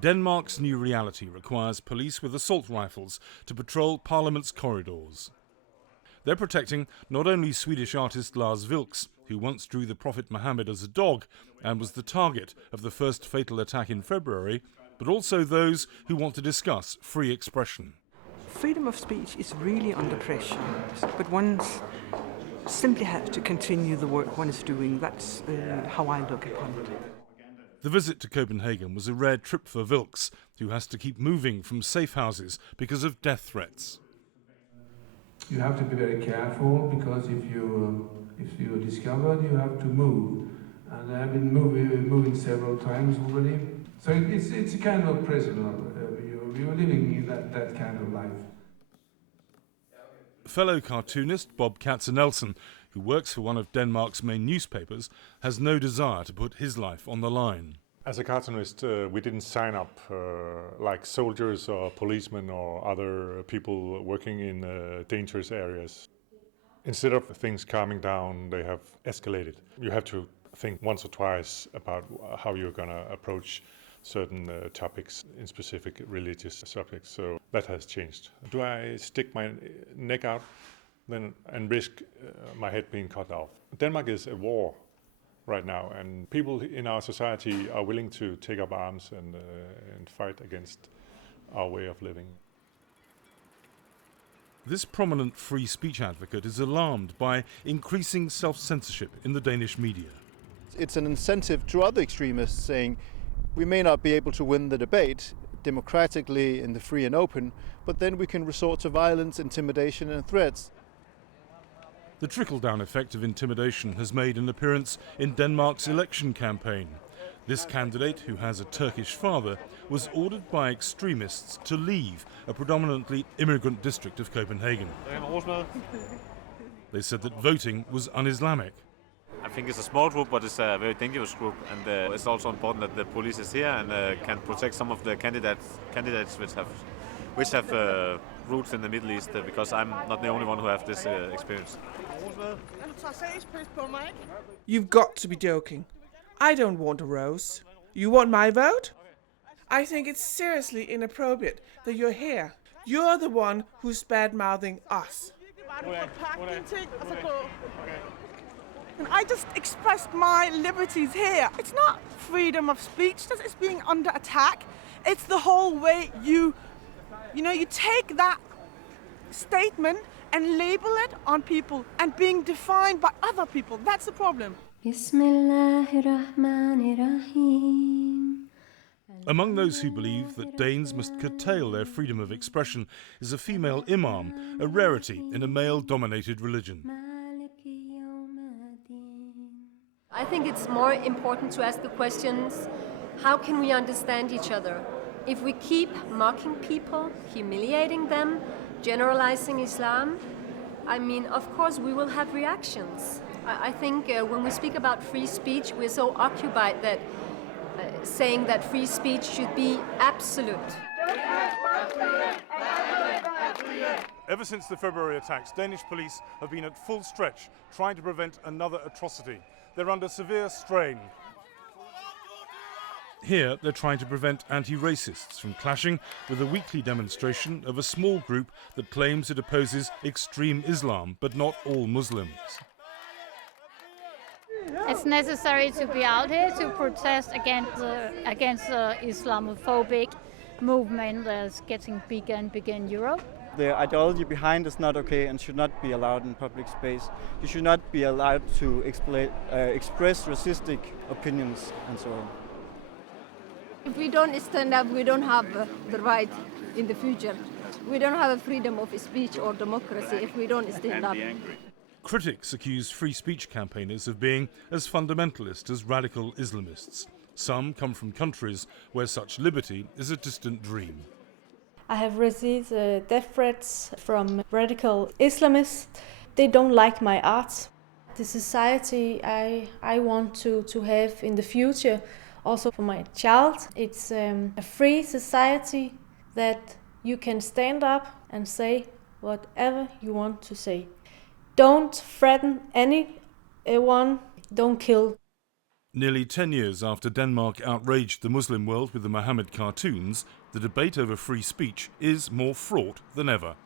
Denmark's new reality requires police with assault rifles to patrol Parliament's corridors. They're protecting not only Swedish artist Lars Vilks, who once drew the Prophet Muhammad as a dog and was the target of the first fatal attack in February, but also those who want to discuss free expression. Freedom of speech is really under pressure, but one simply has to continue the work one is doing. That's how I look upon it. The visit to Copenhagen was a rare trip for Vilks, who has to keep moving from safe houses because of death threats. You have to be very careful, because if you are discovered, you have to move. And I've been moving several times already. So it's a kind of prisoner. You're living in that kind of life. Fellow cartoonist Bob Katzenelson, who works for one of Denmark's main newspapers, has no desire to put his life on the line. As a cartoonist, we didn't sign up like soldiers or policemen or other people working in dangerous areas. Instead of things calming down, they have escalated. You have to think once or twice about how you're going to approach certain topics, in specific religious subjects. So that has changed. Do I stick my neck out then and risk my head being cut off? Denmark is at war right now, and people in our society are willing to take up arms and fight against our way of living. This prominent free speech advocate is alarmed by increasing self-censorship in the Danish media. It's an incentive to other extremists saying, we may not be able to win the debate democratically in the free and open, but then we can resort to violence, intimidation and threats. The trickle-down effect of intimidation has made an appearance in Denmark's election campaign. This candidate, who has a Turkish father, was ordered by extremists to leave a predominantly immigrant district of Copenhagen. They said that voting was un-Islamic. I think it's a small group, but it's a very dangerous group, and it's also important that the police is here and can protect some of the candidates which have roots in the Middle East, because I'm not the only one who have this experience. You've got to be joking. I don't want a rose. You want my vote? I think it's seriously inappropriate that you're here. You're the one who's bad-mouthing us. And I just expressed my liberties here. It's not freedom of speech that is being under attack. It's the whole way you take that statement and label it on people and being defined by other people. That's the problem. Among those who believe that Danes must curtail their freedom of expression is a female imam, a rarity in a male-dominated religion. I think it's more important to ask the questions, how can we understand each other? If we keep mocking people, humiliating them, generalizing Islam, I mean, of course we will have reactions. I think when we speak about free speech, we're so occupied that saying that free speech should be absolute. Ever since the February attacks, Danish police have been at full stretch trying to prevent another atrocity. They're under severe strain. Here, they're trying to prevent anti-racists from clashing with a weekly demonstration of a small group that claims it opposes extreme Islam, but not all Muslims. It's necessary to be out here to protest against the Islamophobic movement that's getting bigger and bigger in Europe. The ideology behind is not okay and should not be allowed in public space. You should not be allowed to express racistic opinions and so on. If we don't stand up, we don't have the right in the future. We don't have a freedom of speech or democracy if we don't stand up. Critics accuse free speech campaigners of being as fundamentalist as radical Islamists. Some come from countries where such liberty is a distant dream. I have received death threats from radical Islamists. They don't like my art. The society I want to have in the future, also for my child, it's a free society that you can stand up and say whatever you want to say. Don't threaten anyone, don't kill. Nearly 10 years after Denmark outraged the Muslim world with the Mohammed cartoons, the debate over free speech is more fraught than ever.